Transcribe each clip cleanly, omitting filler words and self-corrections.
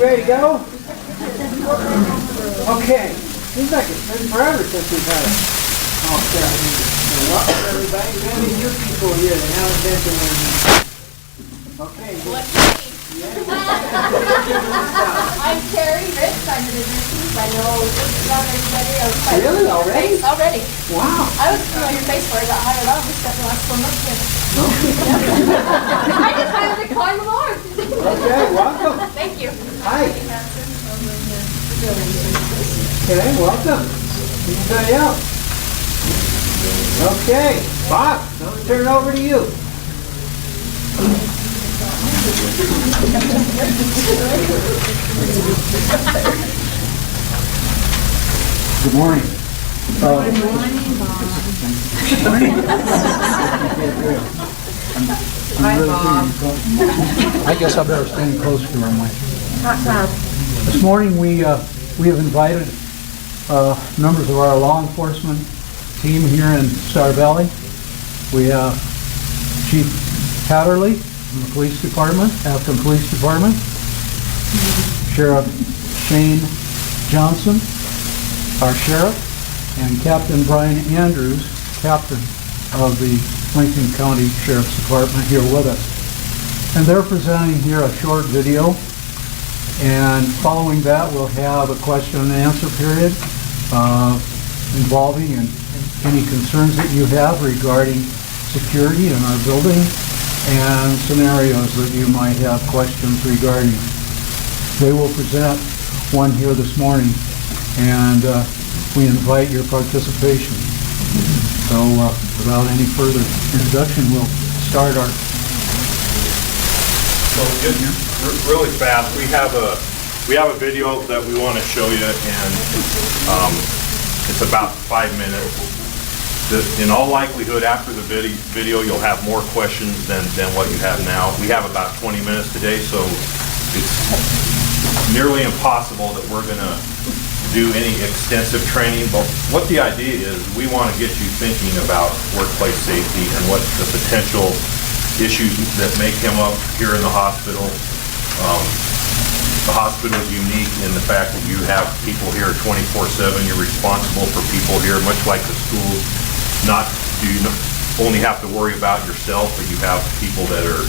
Ready to go? Okay. Seems like it's been forever since we've had it. Okay. Welcome everybody. We've got any new people here that haven't been to one of these. Okay. I'm Carrie Rich. I'm an admissions. I know just about everybody. I was quite Really? Already? Already. Wow. I was familiar face before I got hired on. We spent the last 4 months together. I just wanted to climb aboard. Okay, welcome. Thank you. Hi. Okay, welcome. Anybody else? Okay, Bob, I'm going to turn it over to you. Good morning. Good morning, Bob. Hi, Bob. I guess I better stand closer to our mic. This morning we have invited members of our law enforcement team here in Star Valley. We have Chief Hatterley from the police department, Afton Police Department, Sheriff Shane Johnson, our sheriff, and Captain Brian Andrews, captain of the Lincoln County Sheriff's Department, here with us. And they're presenting here a short video, and following that we'll have a question and answer period involving any concerns that you have regarding security in our building and scenarios that you might have questions regarding. They will present one here this morning, and we invite your participation. So without any further introduction, we'll start our... So just really fast, we have a video that we want to show you, and it's about 5 minutes. In all likelihood, after the video, you'll have more questions than what you have now. We have about 20 minutes today, so it's nearly impossible that we're going to do any extensive training. But what the idea is, we want to get you thinking about workplace safety and what the potential issues that may come up here in the hospital. The hospital is unique in the fact that you have people here 24/7. You're responsible for people here, much like the schools. You only have to worry about yourself, but you have people that are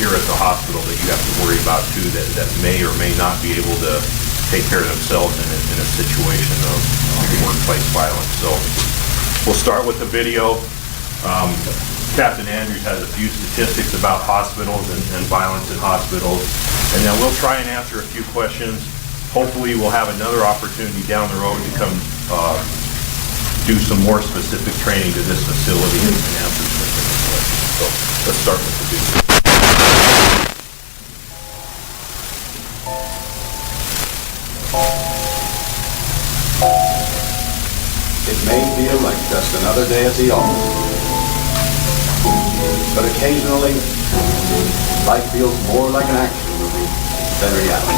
here at the hospital that you have to worry about too, that may or may not be able to take care of themselves in a situation of workplace violence. So we'll start with the video. Captain Andrews has a few statistics about hospitals and violence in hospitals, and then we'll try and answer a few questions. Hopefully we'll have another opportunity down the road to come do some more specific training to this facility and answer specific questions. So let's start with the video. It may feel like just another day at the office, but occasionally life feels more like an action movie than reality.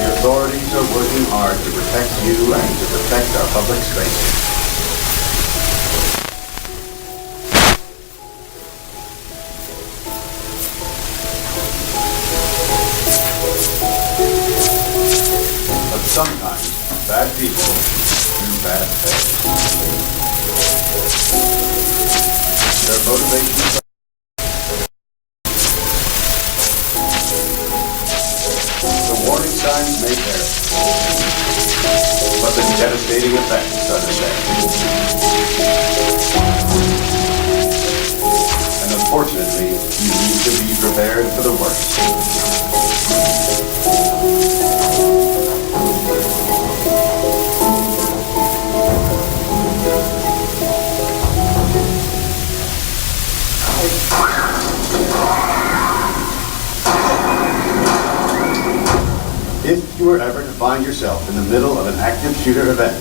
The authorities are working hard to protect you and to protect our public space. But sometimes bad people do bad things. Their motivations are... The warning signs may vary, but the devastating effects are the same. And unfortunately, you need to be prepared for the worst. If you were ever to find yourself in the middle of an active shooter event,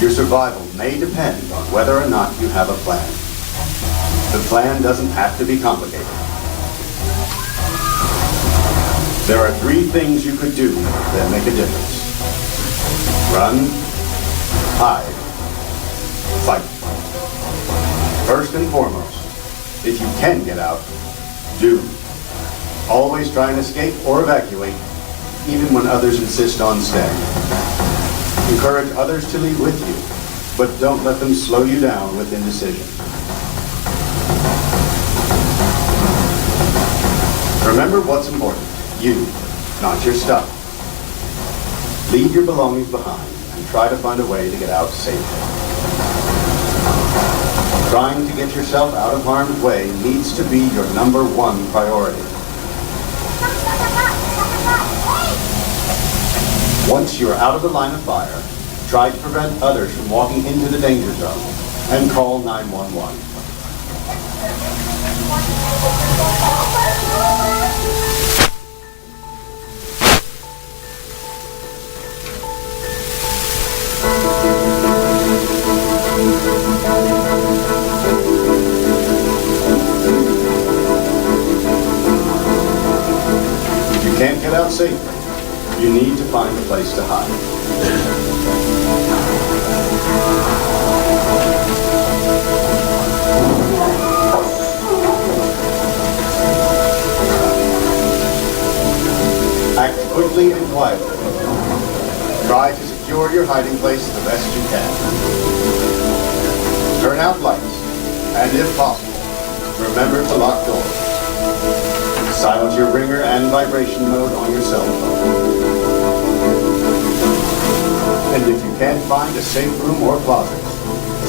your survival may depend on whether or not you have a plan. The plan doesn't have to be complicated. There are 3 things you could do that make a difference. Run, hide, fight. First and foremost, If you can get out, do. Always try and escape or evacuate, even when others insist on staying. Encourage others to leave with you, but don't let them slow you down with indecision. Remember what's important, you, not your stuff. Leave your belongings behind and try to find a way to get out safely. Trying to get yourself out of harm's way needs to be your #1 priority. Once you are out of the line of fire, try to prevent others from walking into the danger zone and call 911. If you can't get out safely, you need to find a place to hide. Act quickly and quietly. Try to secure your hiding place the best you can. Turn out lights, and if possible, remember to lock doors. Silence your ringer and vibration mode on your cell phone. And if you can't find a safe room or closet,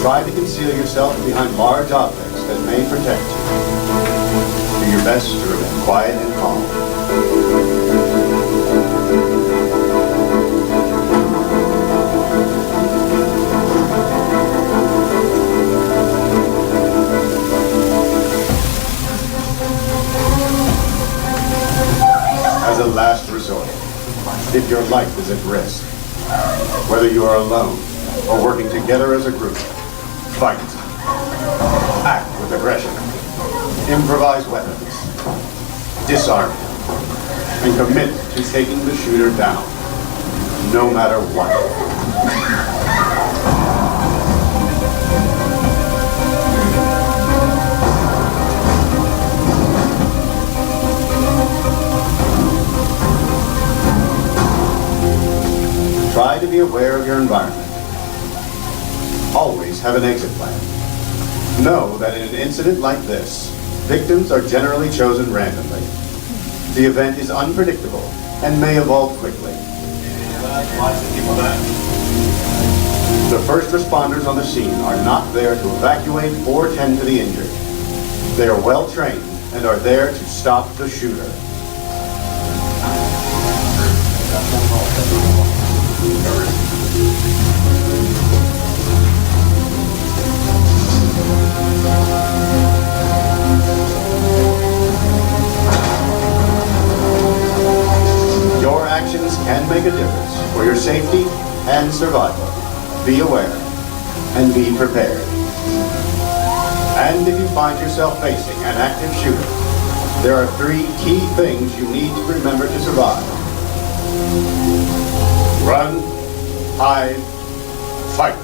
try to conceal yourself behind large objects that may protect you. Do your best to remain quiet and calm. As a last resort, if your life is at risk, whether you are alone or working together as a group, fight. Act with aggression. Improvise weapons. Disarm him. And commit to taking the shooter down, no matter what. Try to be aware of your environment. Always have an exit plan. Know that in an incident like this, victims are generally chosen randomly. The event is unpredictable and may evolve quickly. The first responders on the scene are not there to evacuate or tend to the injured. They are well trained and are there to stop the shooter. Your actions can make a difference for your safety and survival. Be aware and be prepared. And if you find yourself facing an active shooter, there are 3 key things you need to remember to survive. Run, hide, fight.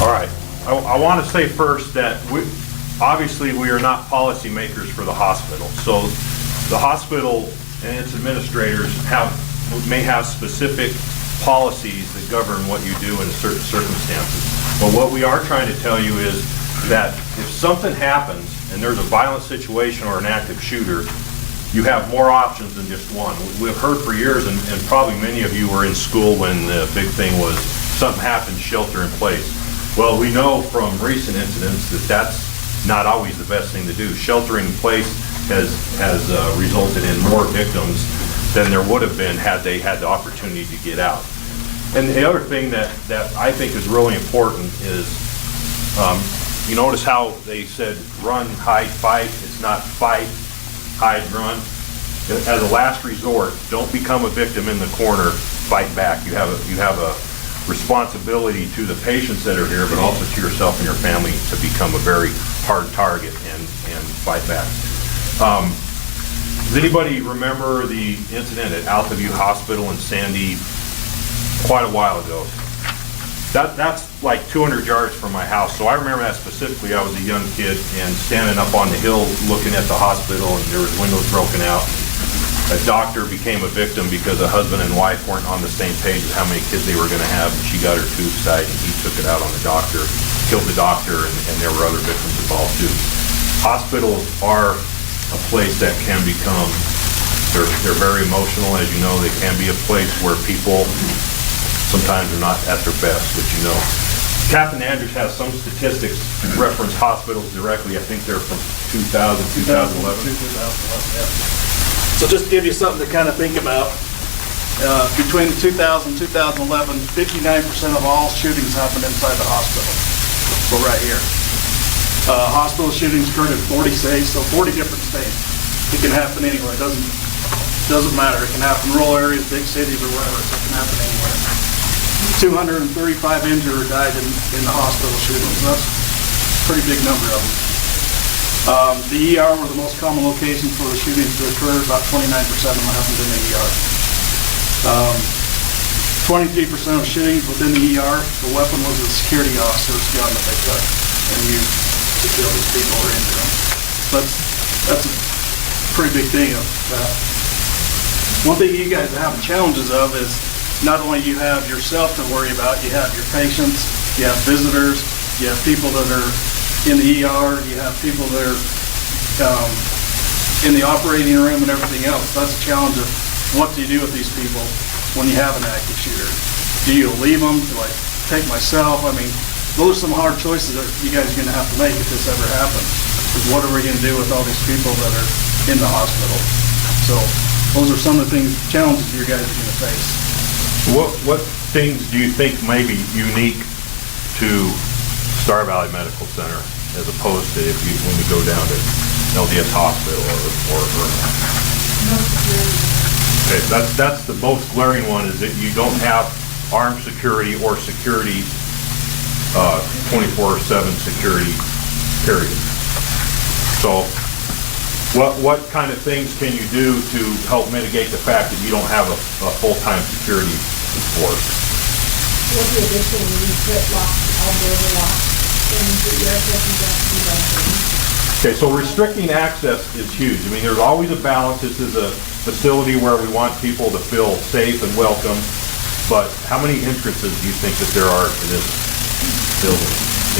All right. I want to say first that obviously we are not policymakers for the hospital. So the hospital and its administrators may have specific policies that govern what you do in certain circumstances. But what we are trying to tell you is that if something happens and there's a violent situation or an active shooter, you have more options than just one. We've heard for years, and probably many of you were in school when the big thing was something happened, shelter in place. Well, we know from recent incidents that that's not always the best thing to do. Sheltering in place has resulted in more victims than there would have been had they had the opportunity to get out. And the other thing that I think is really important is, you notice how they said run, hide, fight. It's not fight, hide, run. As a last resort, don't become a victim in the corner, fight back. You have responsibility to the patients that are here, but also to yourself and your family to become a very hard target and fight back. Does anybody remember the incident at Altaview Hospital in Sandy quite a while ago? That's like 200 yards from my house, so I remember that specifically. I was a young kid and standing up on the hill looking at the hospital, and there was windows broken out. A doctor became a victim because a husband and wife weren't on the same page as how many kids they were going to have, and she got her tubes tied, and he took it out on the doctor, killed the doctor, and there were other victims involved too. Hospitals are a place that can become, they're very emotional, as you know. They can be a place where people sometimes are not at their best, which you know. Captain Andrews has some statistics reference hospitals directly. I think they're from 2011. Yeah. So just to give you something to kind of think about, between 2000 and 2011, 59% of all shootings happened inside the hospital. So right here. Hospital shootings occurred in 40 states, so 40 different states. It can happen anywhere. It doesn't matter. It can happen in rural areas, big cities, or wherever. It can happen anywhere. 235 injured or died in the hospital shootings. That's a pretty big number of them. The ER were the most common location for the shootings to occur. About 29% of them happened in the ER. 23% of shootings within the ER, the weapon was a security officer's gun that they took and used to kill these people or injure them. That's a pretty big thing of that. One thing you guys are having challenges of is not only you have yourself to worry about, you have your patients, you have visitors, you have people that are in the ER, you have people that are in the operating room and everything else. That's a challenge of what do you do with these people when you have an active shooter? Do you leave them? Do I take myself? I mean, those are some hard choices that you guys are going to have to make if this ever happens. Is what are we going to do with all these people that are in the hospital? So those are some of the challenges you guys are going to face. What things do you think may be unique to Star Valley Medical Center as opposed to when you go down to LDS Hospital or okay, that's the most glaring one, is that you don't have armed security or security 24/7 security, period. So what kind of things can you do to help mitigate the fact that you don't have a full-time security force? With the addition, we put all the locks things that you're supposed to do. Okay, so restricting access is huge. I mean, there's always a balance. This is a facility where we want people to feel safe and welcome, but how many entrances do you think that there are to this building?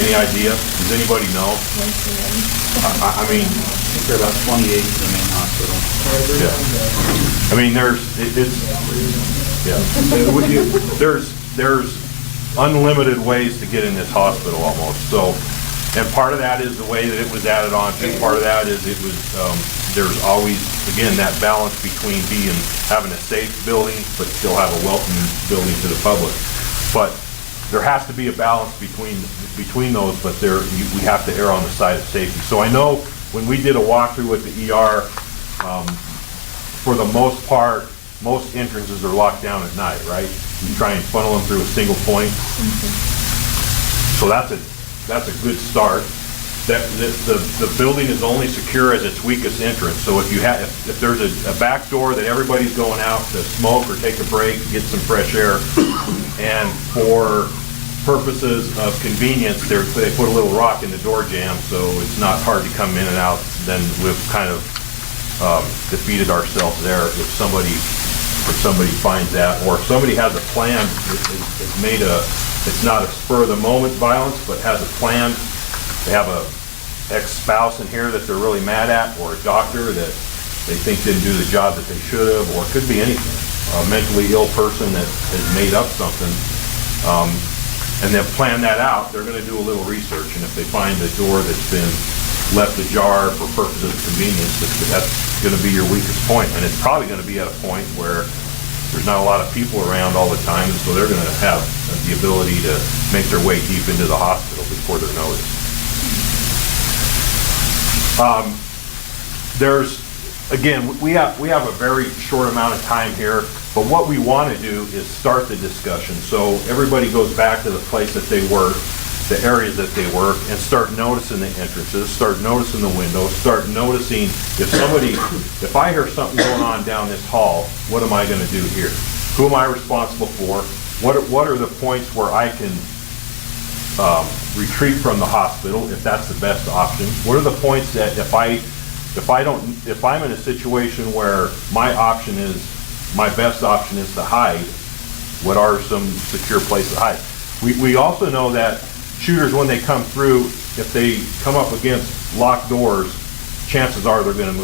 Any idea? Does anybody know? I mean, I think there are about 28 in the main hospital. yeah. I mean, there's unlimited ways to get in this hospital almost. So, and part of that is the way that it was added on to. Part of that is it was, there's always, again, that balance between having a safe building, but still have a welcoming building to the public. But there has to be a balance between those, but we have to err on the side of safety. So I know when we did a walkthrough with the ER, for the most part, most entrances are locked down at night, right? You try and funnel them through a single point. So that's a good start. The building is only secure as its weakest entrance. So if there's a back door that everybody's going out to smoke or take a break, get some fresh air, and for purposes of convenience, they put a little rock in the door jamb so it's not hard to come in and out, then we've kind of defeated ourselves there. If somebody finds that, or if somebody has a plan, it's not a spur of the moment violence, but has a plan. They have a ex-spouse in here that they're really mad at, or a doctor that they think didn't do the job that they should have, or it could be anything. A mentally ill person that has made up something, and they've planned that out. They're going to do a little research, and if they find a door that's been left ajar for purposes of convenience, that's going to be your weakest point, and it's probably going to be at a point where there's not a lot of people around all the time, and so they're going to have the ability to make their way deep into the hospital before they're noticed. There's again, we have a very short amount of time here, but what we want to do is start the discussion. So everybody goes back to the place that they work, the areas that they work, and start noticing the entrances, start noticing the windows, start noticing if I hear something going on down this hall, what am I going to do here? Who am I responsible for? What are the points where I can retreat from the hospital if that's the best option? What are the points that if I'm in a situation where my best option is to hide, what are some secure places to hide? We also know that shooters, when they come through, if they come up against locked doors, chances are they're going to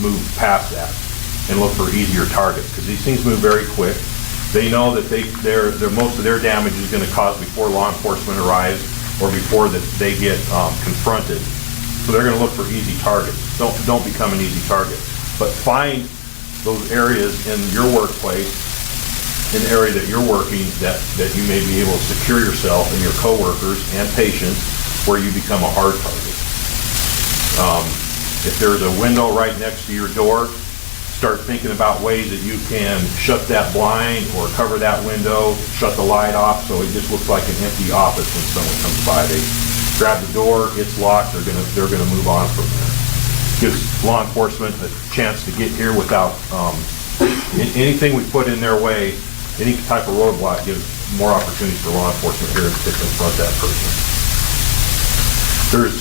move past that and look for easier targets, because these things move very quick. They know that most of their damage is going to cause before law enforcement arrives or before that they get confronted. So they're going to look for easy targets. Don't become an easy target, but find those areas in your workplace, in the area that you're working, that you may be able to secure yourself and your coworkers and patients, where you become a hard target. If there's a window right next to your door, start thinking about ways that you can shut that blind or cover that window, shut the light off so it just looks like an empty office when someone comes by. They grab the door, it's locked, they're gonna move on from there. Gives law enforcement a chance to get here without anything we put in their way, any type of roadblock gives more opportunities for law enforcement here to confront that person.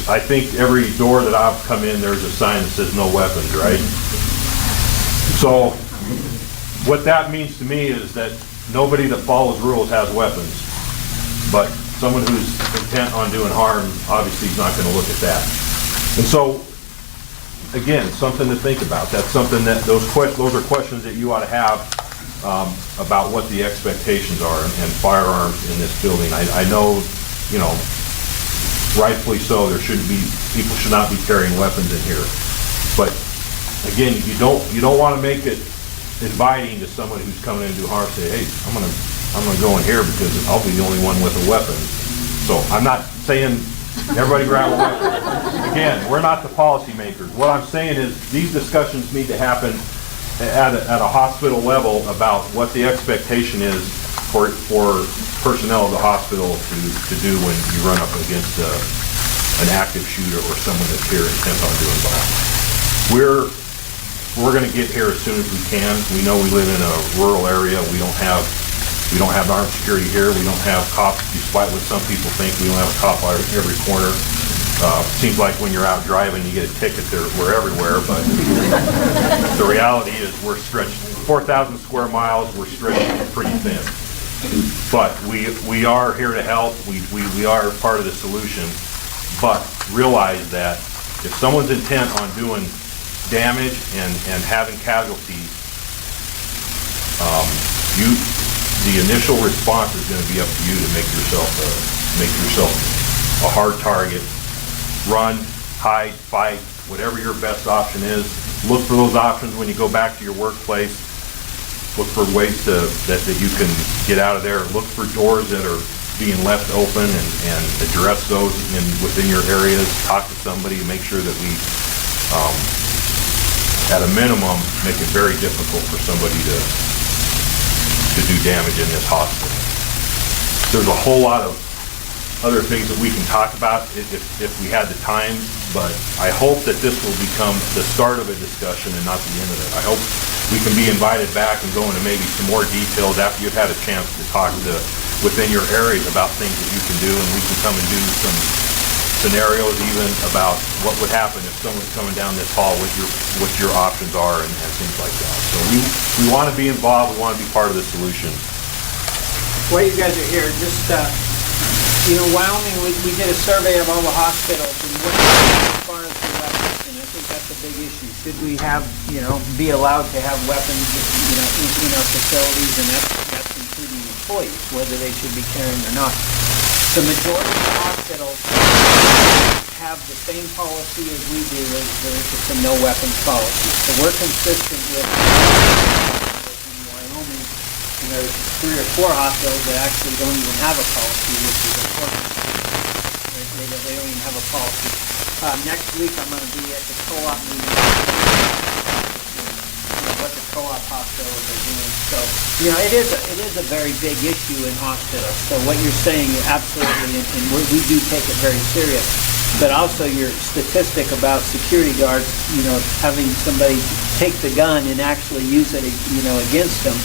I think every door that I've come in, there's a sign that says no weapons, right? So what that means to me is that nobody that follows rules has weapons, but someone who's intent on doing harm obviously is not going to look at that. And so, again, something to think about. That's something that those are questions that you ought to have about what the expectations are and firearms in this building. I know, rightfully so, people should not be carrying weapons in here, but again, you don't want to make it inviting to someone who's coming in to do harm. Say, hey, I'm gonna go in here because I'll be the only one with a weapon. So I'm not saying everybody grab a weapon. Again, we're not the policymakers. What I'm saying is these discussions need to happen at a hospital level about what the expectation is for personnel of the hospital to do when you run up against an active shooter or someone that's here intent on doing violence. We're going to get here as soon as we can. We know we live in a rural area. We don't have armed security here. We don't have cops, despite what some people think. We don't have a cop on every corner. Seems like when you're out driving, you get a ticket. We're everywhere, but the reality is we're stretched 4,000 square miles. We're stretched pretty thin. But we are here to help. We are part of the solution. But realize that if someone's intent on doing damage and having casualties, the initial response is going to be up to you to make yourself a hard target. Run, hide, fight, whatever your best option is. Look for those options when you go back to your workplace. Look for ways that you can get out of there. Look for doors that are being left open and address those within your areas. Talk to somebody, make sure that we, at a minimum, make it very difficult for somebody to do damage in this hospital. There's a whole lot of other things that we can talk about if we had the time, but I hope that this will become the start of a discussion and not the end of it. I hope we can be invited back and go into maybe some more details after you've had a chance to talk within your areas about things that you can do, and we can come and do some scenarios even about what would happen if someone's coming down this hall, what your options are and things like that. So we want to be involved, we want to be part of the solution. While you guys are here, just, Wyoming, we did a survey of all the hospitals, and what as far as the weapons, and I think that's a big issue. Should we be allowed to have weapons, in our facilities, and that's including employees, whether they should be carrying or not. The majority of hospitals have the same policy as we do, as there's just a no weapons policy. So we're consistent with in Wyoming, and there's 3 or 4 hospitals that actually don't even have a policy, which is important. They don't even have a policy. Next week I'm going to be at the co-op meeting hospitals are doing. So, you know, it is a very big issue in hospitals. So what you're saying, absolutely, and we do take it very serious. But also your statistic about security guards, you know, having somebody take the gun and actually use it, you know, against them,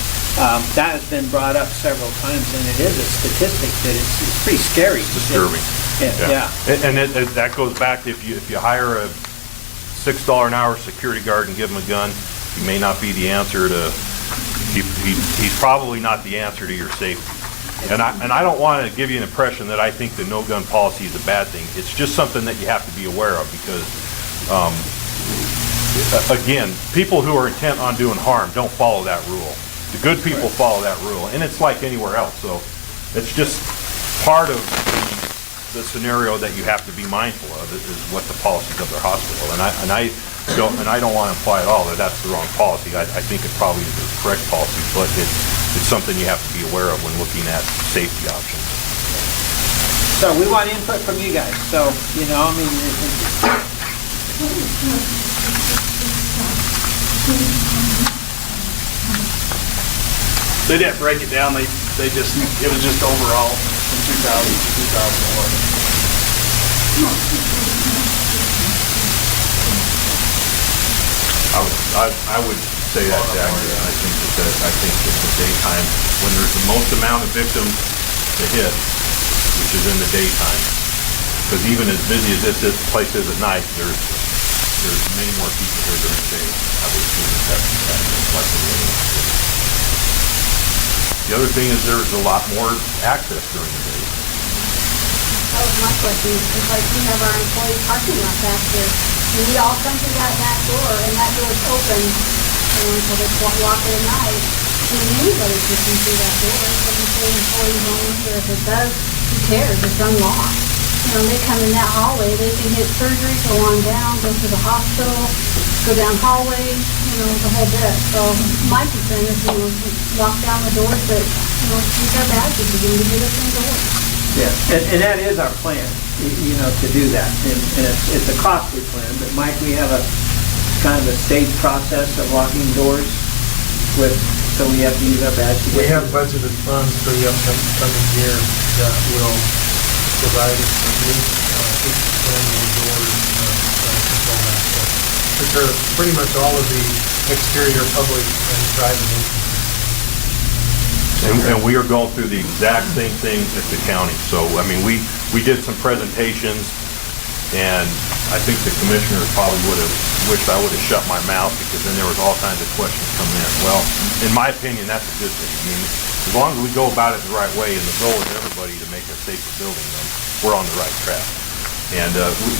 that has been brought up several times, and it is a statistic that it's pretty scary. It's disturbing. Yeah. And that goes back to if you hire a $6 an hour security guard and give him a gun, he may not be the answer to. He's probably not the answer to your safety. And I don't want to give you an impression that I think the no gun policy is a bad thing. It's just something that you have to be aware of because, again, people who are intent on doing harm don't follow that rule. The good people follow that rule, and it's like anywhere else. So it's just part of the scenario that you have to be mindful of is what the policies of their hospital. And I don't want to imply at all that that's the wrong policy. I think it probably is the correct policy, but it's something you have to be aware of when looking at safety options. So we want input from you guys. So, you know, I mean, They didn't break it down, it was just overall from 2000 to 2011. I would say that's accurate. I think that the daytime, when there's the most amount of victims to hit, which is in the daytime, because even as busy as this place is at night, there's many more people here during the day. I would assume that's likely the other. The other thing is there's a lot more access during the day. That was my question, it's like we have our employee parking lot back there, and we all come through that back door, and that door's open, so they walk in at night. I mean, anybody can come through that door, some employees only here, if it does, who cares, it's unlocked. You know, they come in that hallway, they can get surgery, go on down, go to the hospital, go down hallways, you know, the whole bit. So my concern is, you know, lock down the doors, but, you know, use our badges again to get us in doors. yeah, and that is our plan, you know, to do that. And it's a costly plan, but Mike, we have a kind of a staged process of locking doors so we have to use our badge to get. We have budgeted funds for the upcoming year that will provide us with annual doors control access, which are pretty much all of the exterior public and private entrances. And we are going through the exact same thing at the county. So, I mean, we did some presentations, and I think the commissioners probably would have wished I would have shut my mouth because then there was all kinds of questions coming in. Well, in my opinion, that's a good thing. I mean, as long as we go about it the right way, and the goal is everybody to make a safer building, then we're on the right track. And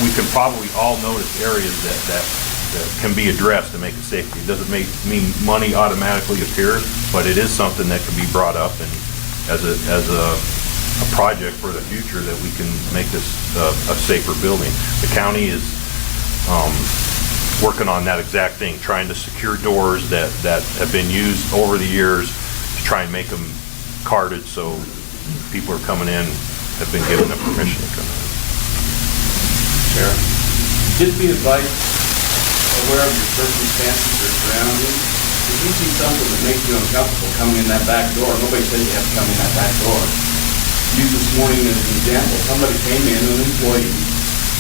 we can probably all notice areas that can be addressed to make it safer. It doesn't mean money automatically appears, but it is something that can be brought up and as a project for the future that we can make this a safer building. The county is working on that exact thing, trying to secure doors that have been used over the years to try and make them carded so people are coming in have been given the permission to come in. Sheriff, just be advised, aware of your circumstances, your surroundings. If you see something that makes you uncomfortable coming in that back door, nobody says you have to come in that back door. Use this morning as an example. Somebody came in, an employee,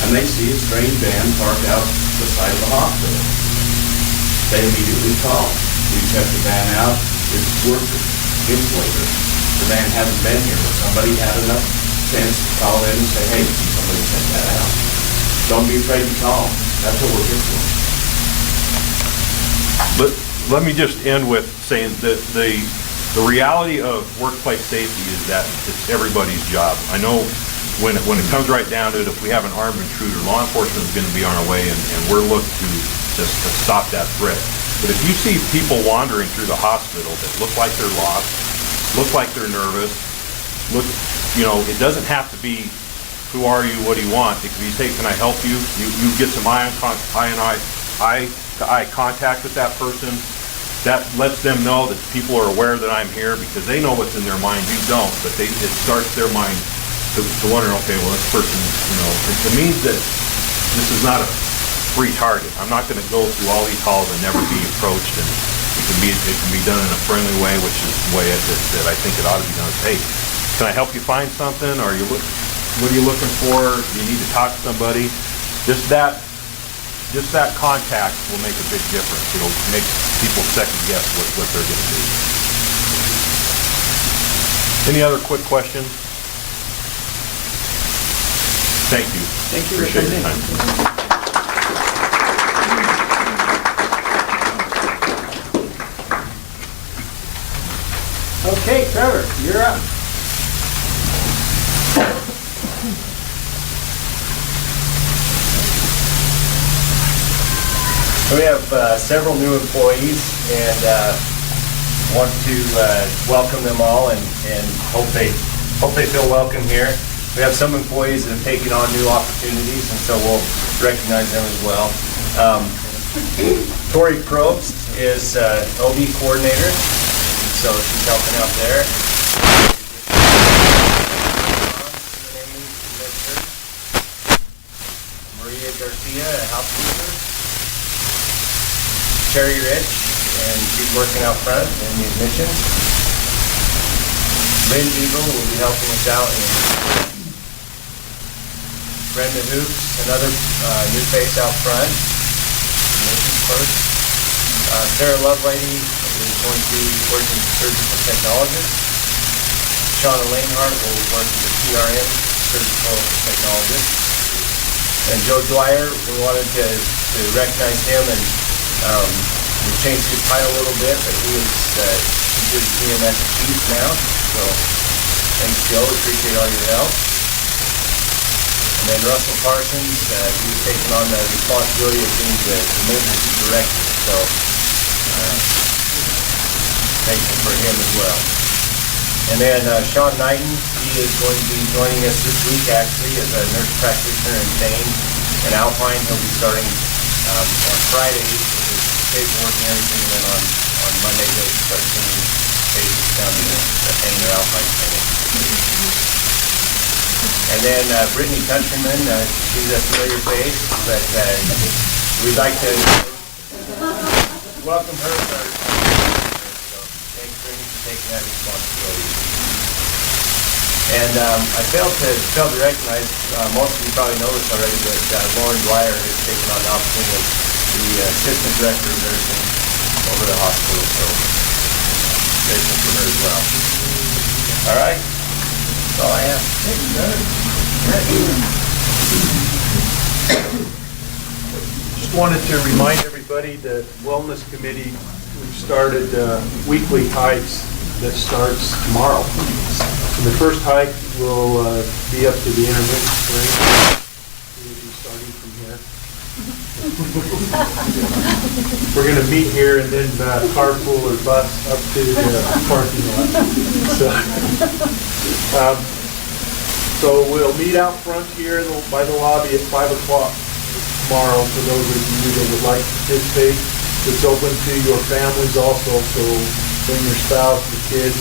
and they see a strange van parked out the side of the hospital. They immediately call. We check the van out. It's working, insulated. The van hasn't been here, but somebody had enough sense to call in and say, hey, somebody sent that out. Don't be afraid to call. That's what we're here for. Let me just end with saying that the reality of workplace safety is that it's everybody's job. I know when it comes right down to it, if we have an armed intruder, law enforcement is going to be on our way, and we're looking to stop that threat. But if you see people wandering through the hospital that look like they're lost, look like they're nervous, it doesn't have to be, who are you, what do you want? It can be, hey, can I help you? You get some eye-to-eye contact with that person. That lets them know that people are aware that I'm here because they know what's in their mind. You don't, but it starts their mind to wonder, okay, well, this person, it means that this is not a free target. I'm not going to go through all these halls and never be approached, and because can be done in a friendly way, which is the way that I think it ought to be done. Hey, can I help you find something? Or what are you looking for? You need to talk to somebody. Just that contact will make a big difference. It'll make people second guess what they're going to do. Any other quick questions? Thank you. Thank you. Appreciate your time. Okay, Trevor, you're up. We have several new employees and want to welcome them all and hope they feel welcome here. We have some employees that have taken on new opportunities, and so we'll recognize them as well. Tori Probst is OB coordinator, so she's helping out there. Maria Garcia, a housekeeper. Terry Rich, and she's working out front in the admissions. Lynn Beagle will be helping us out. Brenda Hoops, another new face out front. Admissions clerk. Sarah Lovelady is going to be working as a surgical technologist. Shauna Lanehart will work as a PRN surgical technologist. And Joe Dwyer, we wanted to recognize him, and we changed his title a little bit, but he is considered CMS chief now. So thanks, Joe. Appreciate all your help. And then Russell Parsons, he's taken on the responsibility of being the maintenance director. So thankful for him as well. And then Sean Knighton, he is going to be joining us this week actually as a nurse practitioner in Thane and Alpine. He'll be starting on Friday with his paperwork and everything, and then on Monday he'll start seeing patients down in the Thane or Alpine clinic. And then Brittany Countryman, she's a familiar face, but we'd like to welcome her as our so thanks, Brittany, for taking that responsibility. And I failed to recognize, most of you probably know this already, but Lauren Dwyer has taken on the opportunity of the assistant director of nursing over the hospital, so grateful for her as well. All right, that's all I have. Just wanted to remind everybody that Wellness Committee, we've started weekly hikes that starts tomorrow. And the first hike will be up to the intermittent spring. We'll be starting from here. We're going to meet here and then carpool or bus up to the parking lot. So we'll meet out front here by the lobby at 5 o'clock tomorrow for those of you that would like to participate. It's open to your families also, so bring your spouse, the kids,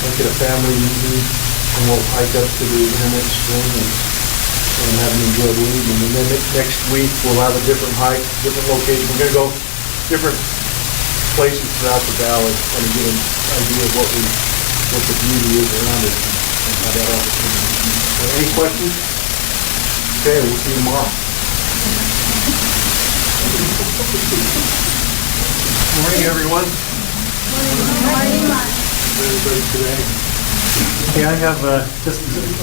make it a family evening, and we'll hike up to the intermittent spring and have an enjoyable evening. And then next week we'll have a different hike, different location. We're going to go different places throughout the valley, kind of get an idea of what the beauty is around it and how that opportunity. So any questions? Okay, we'll see you tomorrow. Morning, everyone. Everybody today. Okay, I have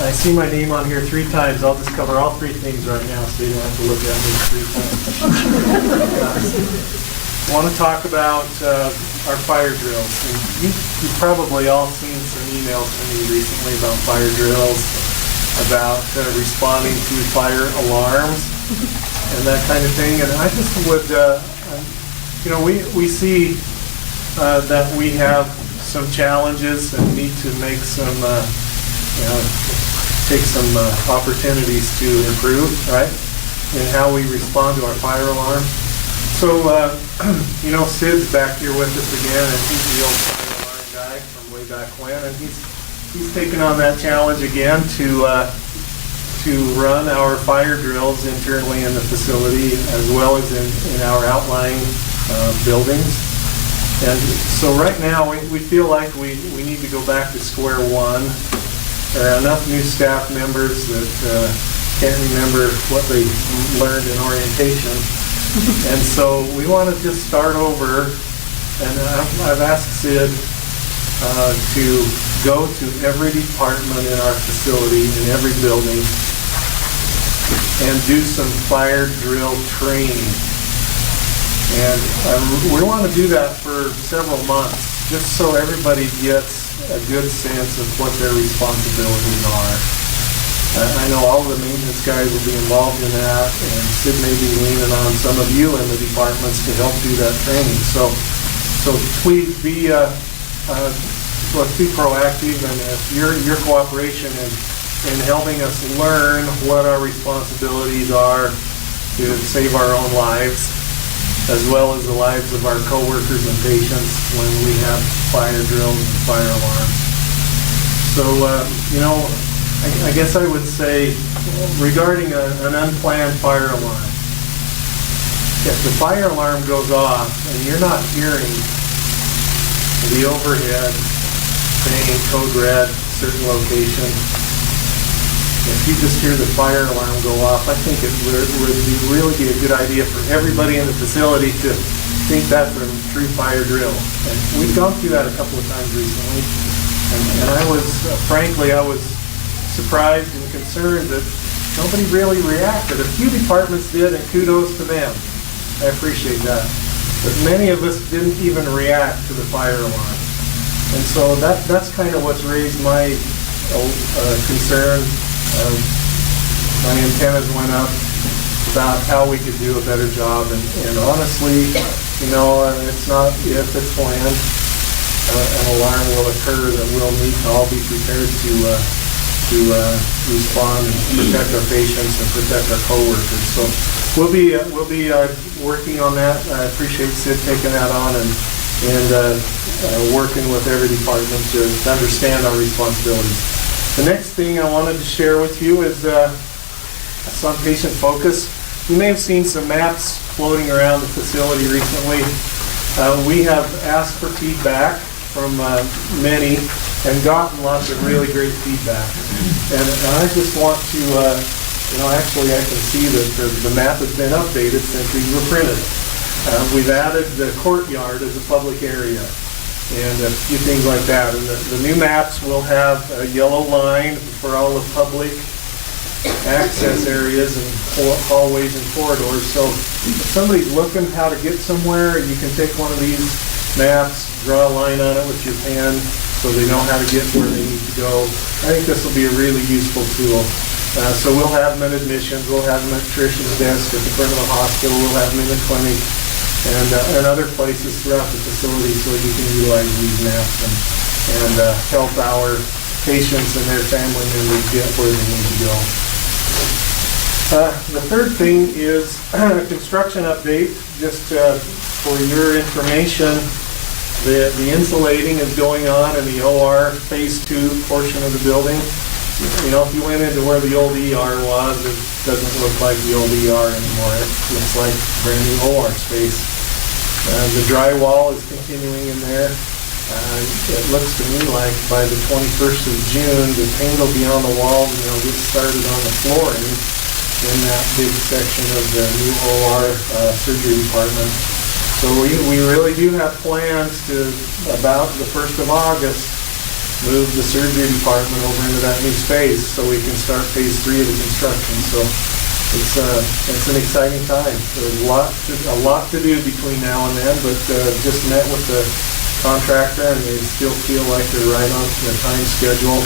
I see my name on here 3 times. I'll just cover all 3 things right now so you don't have to look at me 3 times. I want to talk about our fire drills. And you've probably all seen some emails from me recently about fire drills, about responding to fire alarms and that kind of thing. And I just would, we see that we have some challenges and need to make some, take some opportunities to improve, right, in how we respond to our fire alarm. So, Sid's back here with us again, and he's the old fire alarm guy from way back when, and he's taken on that challenge again to run our fire drills internally in the facility as well as in our outlying buildings. And so right now, we feel like we need to go back to square one. There are enough new staff members that can't remember what they learned in orientation. And so we want to just start over. And I've asked Sid to go to every department in our facility, in every building, and do some fire drill training. And we want to do that for several months, just so everybody gets a good sense of what their responsibilities are. I know all the maintenance guys will be involved in that, and Sid may be leaning on some of you in the departments to help do that training. So please be, let's be proactive, and your cooperation in helping us learn what our responsibilities are to save our own lives, as well as the lives of our coworkers and patients when we have fire drills and fire alarms. So, I guess I would say regarding an unplanned fire alarm, if the fire alarm goes off and you're not hearing the overhead saying code red, certain location, if you just hear the fire alarm go off, I think it would really be a good idea for everybody in the facility to think that's a true fire drill. And we've gone through that a couple of times recently, and I was surprised and concerned that nobody really reacted. A few departments did, and kudos to them. I appreciate that. But many of us didn't even react to the fire alarm. And so that's kind of what's raised my concern. My antennas went up about how we could do a better job. And honestly, it's not if, it's when an alarm will occur that we'll need to all be prepared to respond and protect our patients and protect our coworkers. So we'll be working on that. I appreciate Sid taking that on and working with every department to understand our responsibilities. The next thing I wanted to share with you is some patient focus. You may have seen some maps floating around the facility recently. We have asked for feedback from many and gotten lots of really great feedback. And I just want to, actually I can see that the map has been updated since these were printed. We've added the courtyard as a public area and a few things like that. And the new maps will have a yellow line for all the public access areas and hallways and corridors. So if somebody's looking how to get somewhere, you can take one of these maps, draw a line on it with your pen so they know how to get where they need to go. I think this will be a really useful tool. So we'll have them at admissions, we'll have them at Trish's desk at the front of the hospital, we'll have them in the clinic and other places throughout the facility so you can utilize these maps and help our patients and their family members get where they need to go. The third thing is a construction update. Just for your information, the insulating is going on in the OR Phase 2 portion of the building. If you went into where the old ER was, it doesn't look like the old ER anymore. It looks like brand new OR space. The drywall is continuing in there. It looks to me like by the 21st of June, the paint will be on the walls and they'll get started on the flooring in that big section of the new OR surgery department. So we really do have plans to, about the 1st of August, move the surgery department over into that new space so we can start Phase 3 of the construction. So it's an exciting time. There's a lot to do between now and then, but just met with the contractor and they still feel like they're right on the time schedule.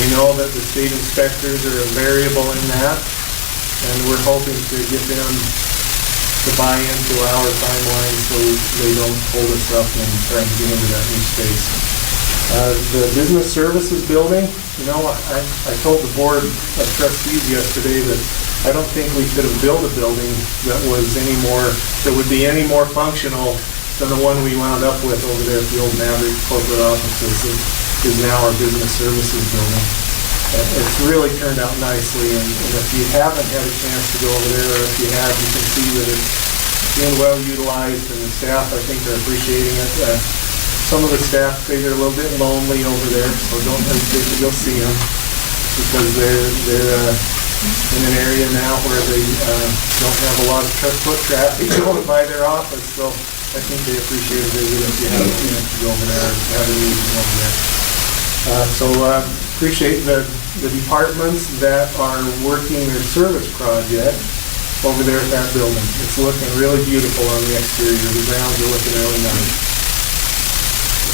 We know that the state inspectors are a variable in that, and we're hoping to get them to buy into our timeline so they don't hold us up and try to get into that new space. The business services building, I told the board of trustees yesterday that I don't think we could have built a building that would be any more functional than the one we wound up with over there at the old Maverick corporate offices. It is now our business services building. It's really turned out nicely, and if you haven't had a chance to go over there, or if you have, you can see that being well utilized, and the staff, I think, are appreciating it. Some of the staff say they're a little bit lonely over there, so don't hesitate to go see them, because they're in an area now where they don't have a lot of foot traffic going by their office, so I think they appreciate a visit if you have a chance to go over there or have a meeting over there. Appreciate the departments that are working their service project over there at that building. It's looking really beautiful on the exterior. The grounds are looking really nice.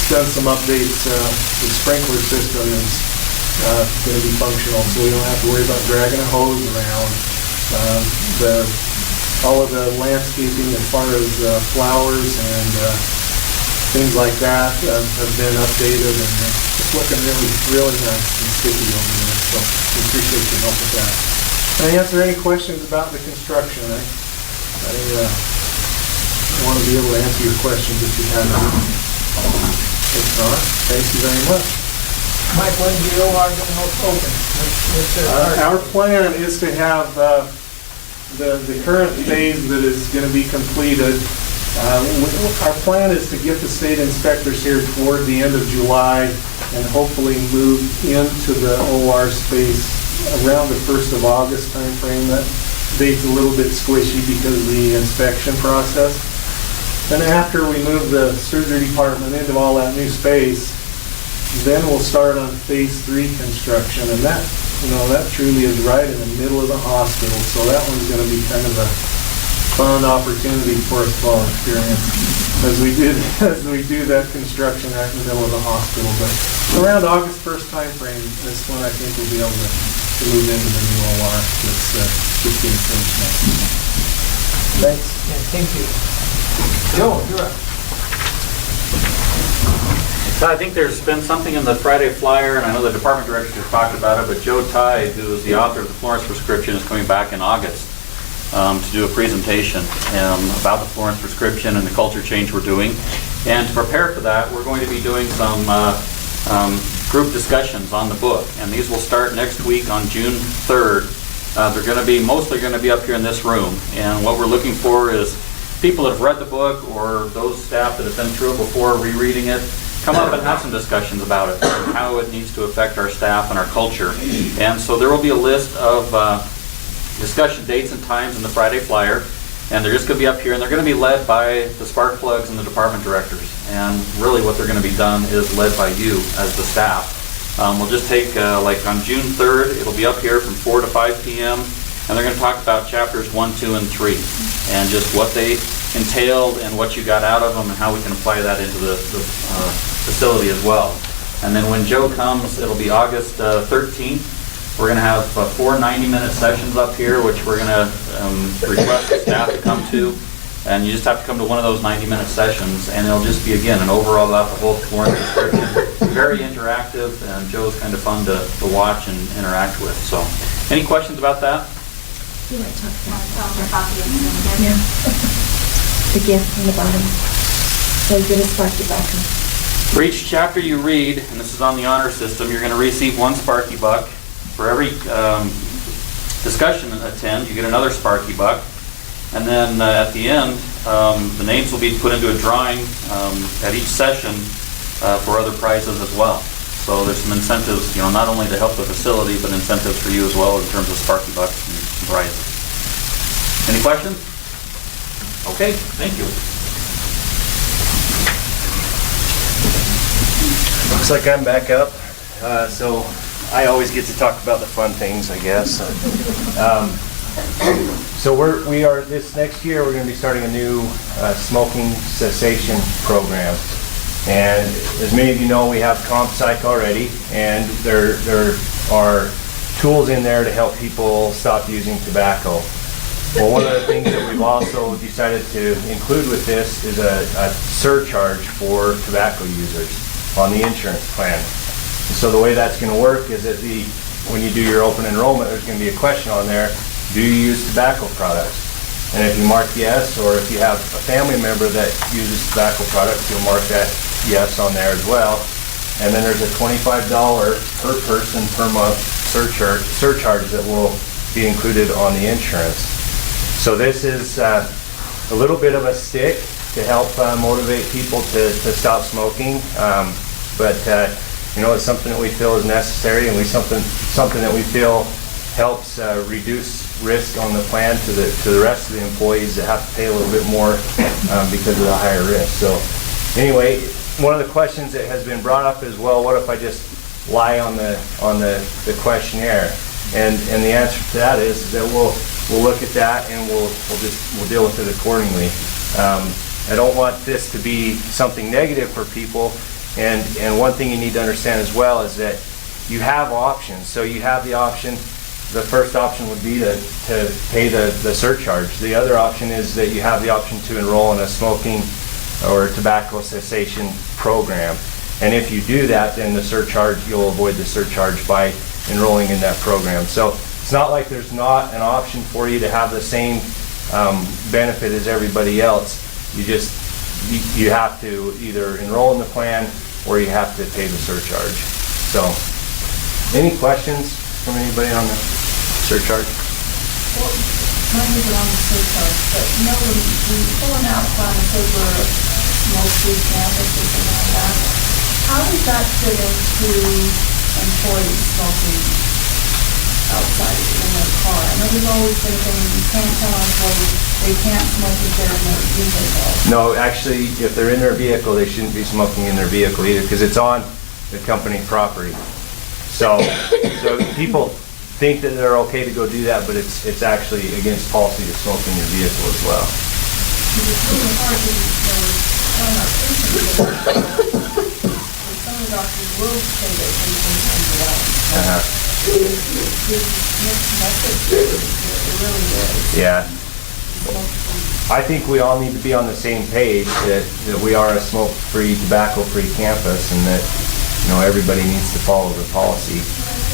Done some updates. The sprinkler system is going to be functional, so we don't have to worry about dragging a hose around. All of the landscaping as far as flowers and things like that have been updated, and it's looking really, really nice and sticky over there. So we appreciate your help with that. Can I answer any questions about the construction? I want to be able to answer your questions if you have any. If not, thank you very much. Mike, when do you are going to open? What's their Our plan is to have the current phase that is going to be completed. Our plan is to get the state inspectors here toward the end of July and hopefully move into the OR space around the 1st of August timeframe. That date's a little bit squishy because of the inspection process. Then after we move the surgery department into all that new space, then we'll start on phase 3 construction, and that truly is right in the middle of the hospital, so that one's going to be kind of a fun opportunity for a small experience as we do that construction right in the middle of the hospital. But around August 1st timeframe, that's when I think we'll be able to move into the new OR that's just being finished now. Thanks. Yeah, thank you. Joe, you're up. I think there's been something in the Friday flyer, and I know the department directors have talked about it, but Joe Tide, who is the author of the Florence Prescription, is coming back in August to do a presentation about the Florence Prescription and the culture change we're doing. And to prepare for that, we're going to be doing some group discussions on the book, and these will start next week on June 3rd. They're going to be mostly going to be up here in this room, and what we're looking for is people that have read the book or those staff that have been through it before rereading it, come up and have some discussions about it and how it needs to affect our staff and our culture. And so there will be a list of discussion dates and times in the Friday flyer, and they're just going to be up here, and they're going to be led by the spark plugs and the department directors. And really what they're going to be done is led by you as the staff. We'll just take, like on June 3rd, it'll be up here from 4 to 5 p.m., and they're going to talk about chapters 1, 2, and 3, and just what they entailed and what you got out of them and how we can apply that into the facility as well. And then when Joe comes, it'll be August 13th. We're going to have 4 90-minute sessions up here, which we're going to request the staff to come to. And you just have to come to one of those 90-minute sessions, and it'll just be, again, an overall about the whole Florence Prescription. Very interactive, and Joe's kind of fun to watch and interact with. So, any questions about that? You might talk about the gift on the bottom. So get a Sparky Buck. For each chapter you read, and this is on the honor system, you're going to receive 1 Sparky Buck. For every discussion attend, you get another Sparky Buck. And then at the end, the names will be put into a drawing at each session for other prizes as well. So there's some incentives, not only to help the facility, but incentives for you as well in terms of Sparky Bucks and prizes. Any questions? Okay, thank you. Looks like I'm back up. So I always get to talk about the fun things, I guess. So we are this next year we're going to be starting a new smoking cessation program, and as many of you know, we have CompPsych already, and there are tools in there to help people stop using tobacco. Well, one of the things that we've also decided to include with this is a surcharge for tobacco users on the insurance plan. So the way that's going to work is that when you do your open enrollment, there's going to be a question on there: do you use tobacco products? And if you mark yes, or if you have a family member that uses tobacco products, you'll mark that yes on there as well. And then there's a $25 per person per month surcharge that will be included on the insurance. So this is a little bit of a stick to help motivate people to stop smoking. But you know, it's something that we feel is necessary, and something that we feel helps reduce risk on the plan to the rest of the employees that have to pay a little bit more because of the higher risk. So anyway, one of the questions that has been brought up is, well, what if I just lie on the questionnaire? And the answer to that is that we'll look at that and we'll deal with it accordingly. I don't want this to be something negative for people. And one thing you need to understand as well is that you have options. So you have the option. The first option would be to pay the surcharge. The other option is that you have the option to enroll in a smoking or tobacco cessation program. And if you do that, then the surcharge, you'll avoid the surcharge by enrolling in that program. So it's not like there's not an option for you to have the same benefit as everybody else. You have to either enroll in the plan or you have to pay the surcharge. So, any questions from anybody on the surcharge? Well, mine isn't on the surcharge, but you know, when you pull an out plan and say we're a smoke-free campus or something like that, how does that fit into employees smoking outside in their car? I know there's always been things, you can't tell employees they can't smoke if they're in their vehicle. No, actually, if they're in their vehicle, they shouldn't be smoking in their vehicle either, because it's on the company property. So people think that they're okay to go do that, but it's actually against policy to smoke in your vehicle as well. It's really hard to tell our patients that some of the doctors will say that patients can go out. Mixed message, it really is. Yeah. I think we all need to be on the same page that we are a smoke-free, tobacco-free campus, and that, you know, everybody needs to follow the policy.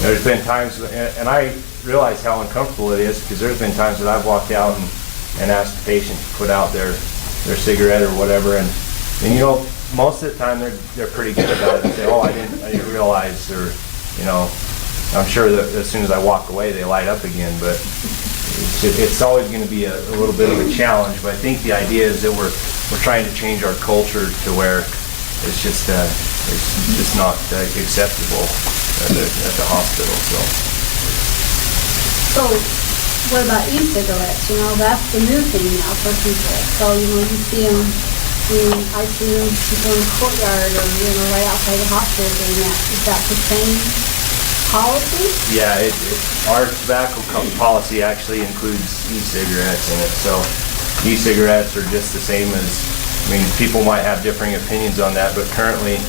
There's been times, and I realize how uncomfortable it is, because there's been times that I've walked out and asked the patient to put out their cigarette or whatever, and you know, most of the time they're pretty good about it and say, oh, I didn't realize, or, you know, I'm sure that as soon as I walk away they light up again, but it's always going to be a little bit of a challenge. But I think the idea is that we're trying to change our culture to where it's just not acceptable at the hospital. So what about e-cigarettes? You know, that's the new thing now for people. So, you know, you see them, I see them people in the courtyard or, you know, right outside the hospital doing that. Is that the same policy? Yeah, our tobacco policy actually includes e-cigarettes in it. So e-cigarettes are just the same as, I mean, people might have differing opinions on that, but currently,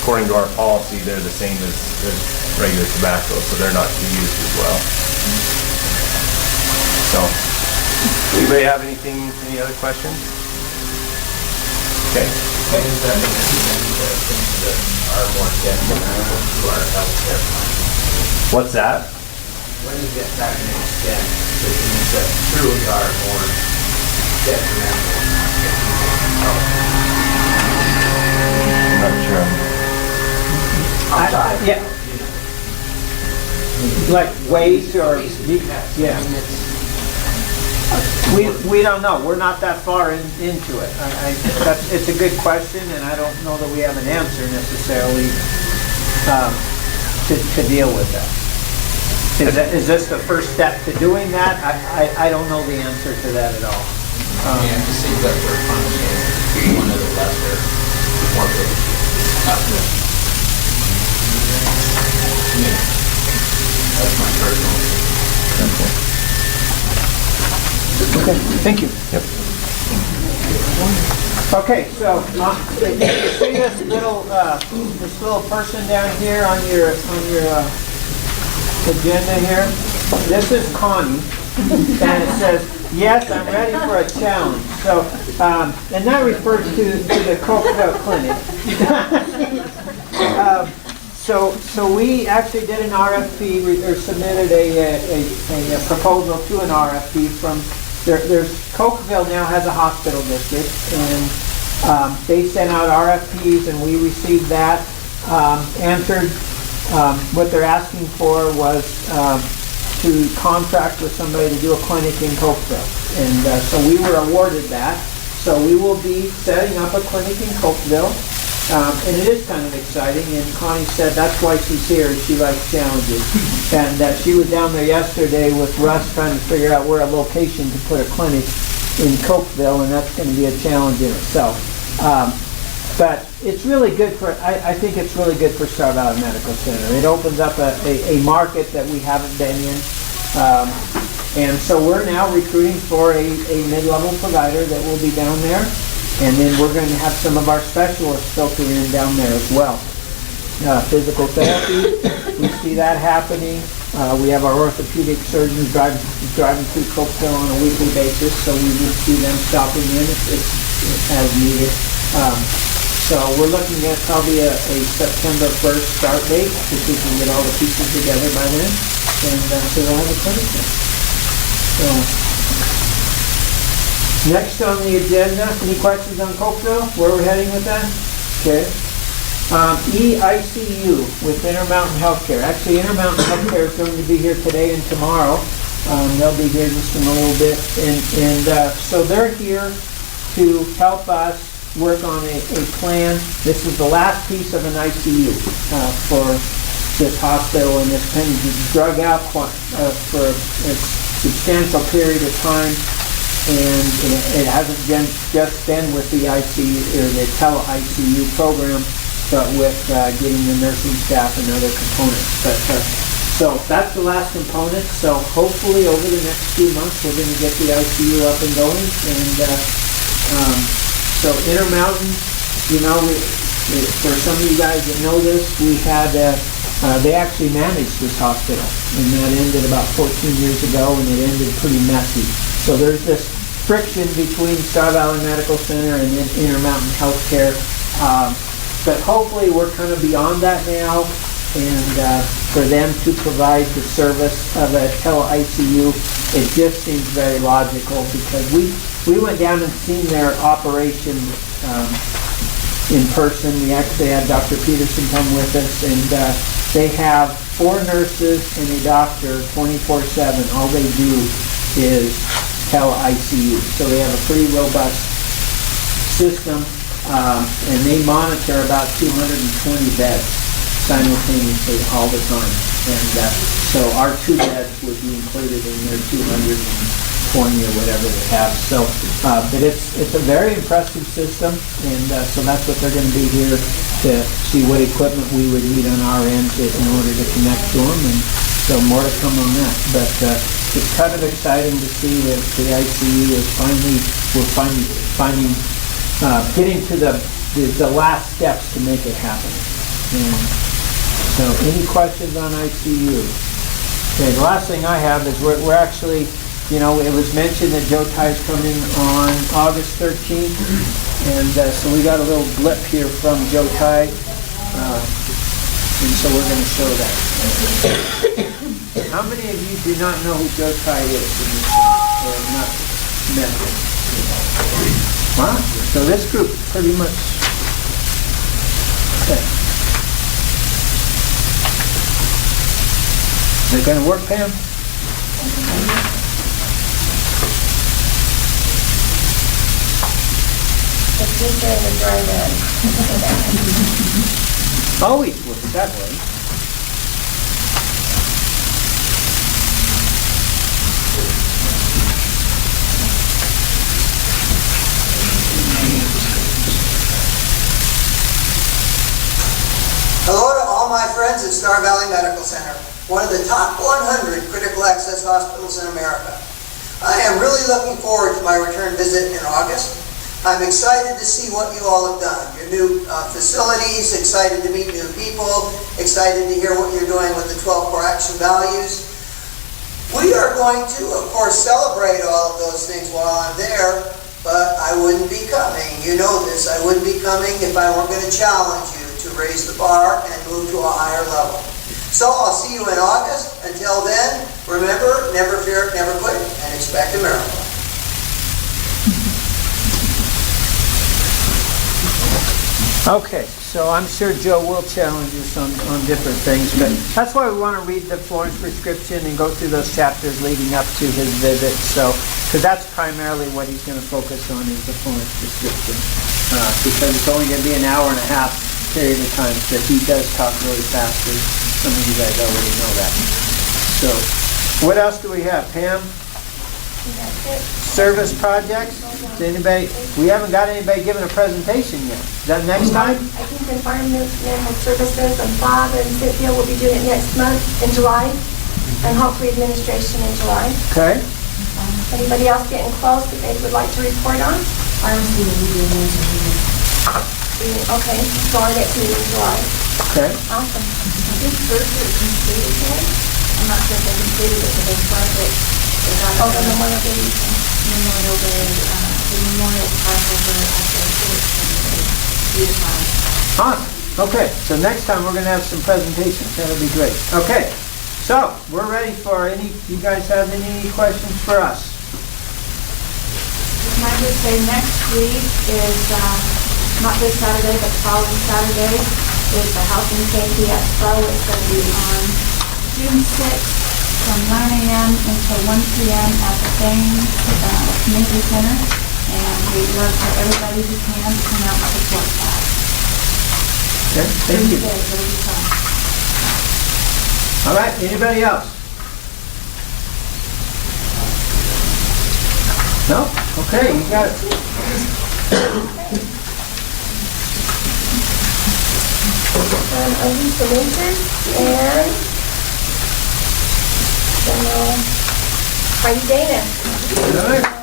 according to our policy, they're the same as regular tobacco, so they're not to be used as well. So, anybody have any other questions? Okay. When is that going to be the things that are more detrimental to our healthcare plan? What's that? When is that going to extend to things that truly are more detrimental to people's health? I'm not sure. Yeah. Like waste or, yeah. We don't know. We're not that far into it. It's a good question, and I don't know that we have an answer necessarily to deal with that. Is this the first step to doing that? I don't know the answer to that at all. Yeah, it just seems like we're punishing one of the lesser morbid issues. To me, that's my personal opinion. Okay, thank you. Yep. Okay, so you see this little person down here on your agenda here? This is Connie, and it says, yes, I'm ready for a challenge. So, and that refers to the Cokeville Clinic. So we actually did an RFP, or submitted a proposal to an RFP from, there's Cokeville now has a hospital district, and they sent out RFPs, and we received that, answered. What they're asking for was to contract with somebody to do a clinic in Cokeville. And so we were awarded that. So we will be setting up a clinic in Cokeville. And it is kind of exciting, and Connie said that's why she's here, she likes challenges. And she was down there yesterday with Russ trying to figure out where a location to put a clinic in Cokeville, and that's going to be a challenge in itself. But it's really good for, I think it's really good for Star Valley Medical Center. It opens up a market that we haven't been in. And so we're now recruiting for a mid-level provider that will be down there. And then we're going to have some of our specialists filter in down there as well. Physical therapy, we see that happening. We have our orthopedic surgeons driving through Cokeville on a weekly basis, so we would see them stopping in if as needed. So we're looking at probably a September 1st start date, if we can get all the pieces together by then, and so they'll have a clinic there. So. Next on the agenda, any questions on Cokeville? Where we're heading with that? Okay. e-ICU with Intermountain Healthcare. Actually, Intermountain Healthcare is going to be here today and tomorrow. They'll be here just in a little bit. And so they're here to help us work on a plan. This is the last piece of an ICU for this hospital, and it's been drug out for a substantial period of time. And it hasn't just been with the ICU or the tele-ICU program, but with getting the nursing staff and other components. But so that's the last component. So hopefully over the next few months we're going to get the ICU up and going. And so Intermountain, you know, for some of you guys that know this, we had they actually managed this hospital, and that ended about 14 years ago, and it ended pretty messy. So there's this friction between Star Valley Medical Center and then Intermountain Healthcare. But hopefully we're kind of beyond that now, and for them to provide the service of a tele-ICU, it just seems very logical, because we went down and seen their operation in person. We actually had Dr. Peterson come with us, and they have 4 nurses and a doctor 24/7. All they do is tele-ICU. So they have a pretty robust system, and they monitor about 220 beds simultaneously all the time. And so our 2 beds would be included in their 220 or whatever they have. So, but it's a very impressive system, and so that's what they're going to be here to see what equipment we would need on our end in order to connect to them, and so more to come on that. But it's kind of exciting to see that the ICU is getting to the last steps to make it happen. And so any questions on ICU? Okay, the last thing I have is we're actually, you know, it was mentioned that Joe Tai is coming on August 13th, and so we got a little blip here from Joe Tai, and so we're going to show that. How many of you do not know who Joe Tai is in this room, or have not met him? Wow. So this group pretty much. Okay. Is it going to work, Pam? It's just there to drive in. Always works that way. Hello to all my friends at Star Valley Medical Center, one of the top 100 critical access hospitals in America. I am really looking forward to my return visit in August. I'm excited to see what you all have done, your new facilities, excited to meet new people, excited to hear what you're doing with the 12 core action values. We are going to, of course, celebrate all of those things while I'm there, but I wouldn't be coming. You know this. I wouldn't be coming if I weren't going to challenge you to raise the bar and move to a higher level. So I'll see you in August. Until then, remember, never fear, never quit, and expect a miracle. Okay, so I'm sure Joe will challenge us on different things, but that's why we want to read the Florence Prescription and go through those chapters leading up to his visit, so, because that's primarily what he's going to focus on is the Florence Prescription, because it's only going to be an hour and a half period of time, but he does talk really fast, as some of you guys already know that. So, what else do we have, Pam? Service projects? Does anybody, we haven't got anybody giving a presentation yet. Is that next time? I think Environmental Services and Bob and Cynthia will be doing it next month in July, and hopefully administration in July. Okay. Anybody else getting close that they would like to report on? Pharmacy will be doing those in July. Okay, so our next meeting in July. Okay. Awesome. I think first is completed yet. I'm not sure if they completed it for this project. Oh, the Memorial Day weekend. Memorial Day, the Memorial Park over at the Civic Center. Beautiful. Awesome. Okay, so next time we're going to have some presentations. That'll be great. Okay, so we're ready for any, you guys have any questions for us? Can I just say next week is, not this Saturday, but the following Saturday is the Health and Safety Expo. It's going to be on June 6th from 9 a.m. until 1 p.m. at the same community center. And we'd love for everybody who can to come out and support that. Okay, thank you. It'll be fun. All right, anybody else? No? Okay, you got it. Elisa Winters and General Heidi Dana. All right.